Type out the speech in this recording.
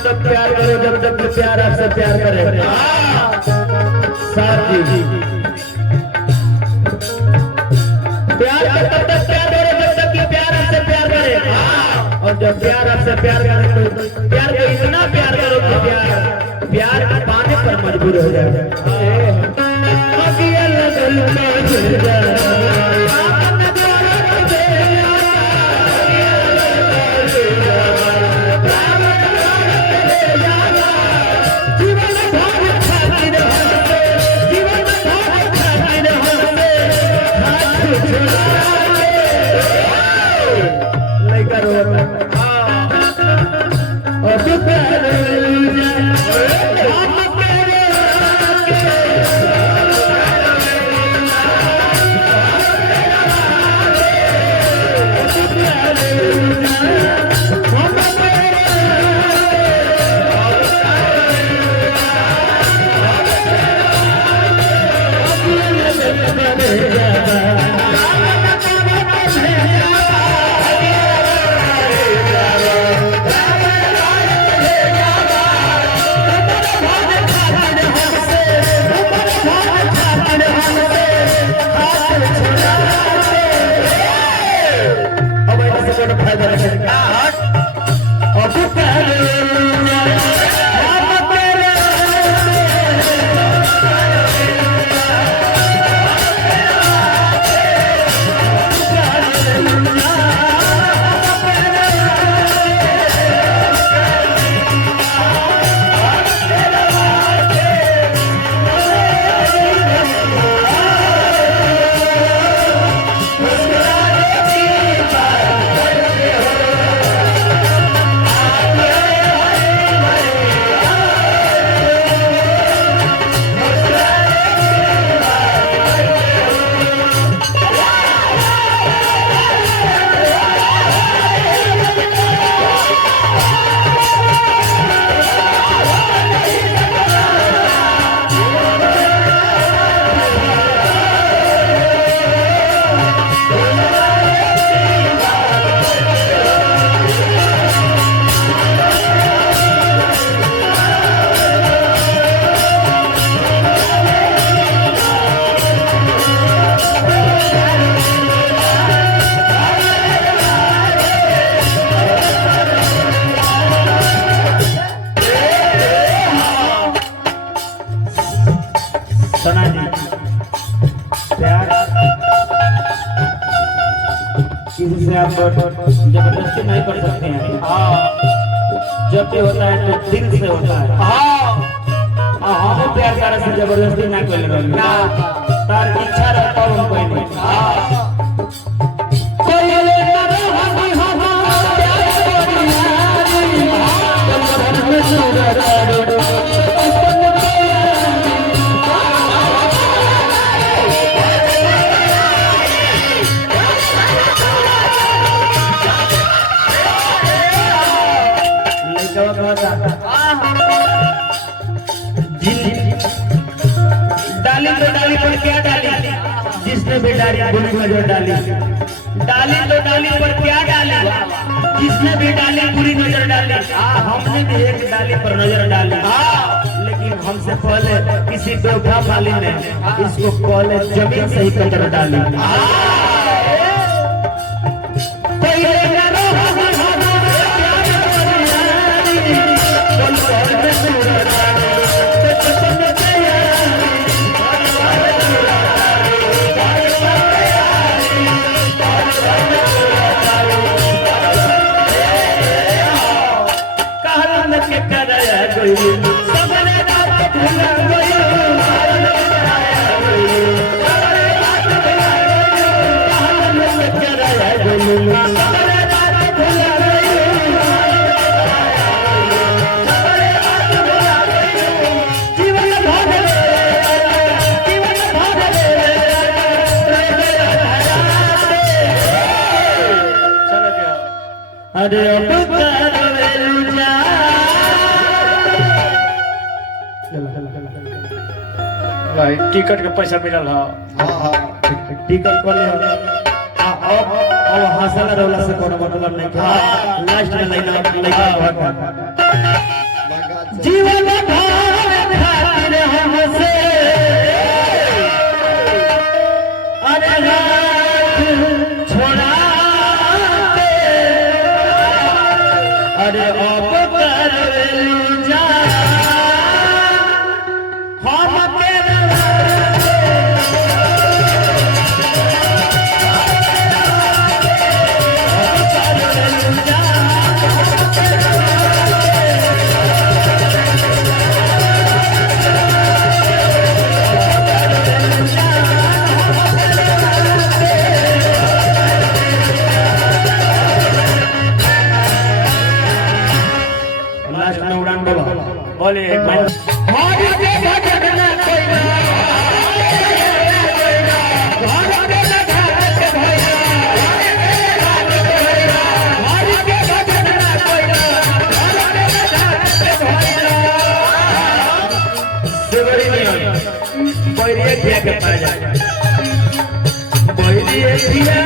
तब प्यार करो जब तक प्यार आपसे प्यार करे। साथ जी प्यार तब तक प्यार करो जब तक प्यार आपसे प्यार करे। और जब प्यार आपसे प्यार करे तो प्यार को इतना प्यार करो कि प्यार पाने पर मजबूर हो जाए। सना जी प्यार किसी से आप जबरदस्ती नहीं कर सकते हैं। जब भी होता है तो दिल से होता है। हमें प्यार करे से जबरदस्ती ना कर रहे तार इच्छा रहता है कोई नहीं। डाली तो डाली पर क्या डाली, जिसने भी डाली बुरी नजर डाली। डाली तो डाली पर क्या डाली, जिसने भी डाली बुरी नजर डाली। हमने भी एक डाली पर नजर डाली, लेकिन हमसे पहले किसी बेवफा वाली ने इसको कॉलेज जमीन से ही कचरा डाली। अरे अब करवेलू जा भाई टिकट के पैसा मिलल ह टिकट कर ले अब हंसला रोला से कोनो मतलब नहीं है लास्ट में लाइन जीवन भर खातिर हमसे अरे रात छोड़ा के अरे अब करवेलू जा हम तेरा लास्ट में उड़ान बोलो बोले बैरिए किया के पाया बैरिए किया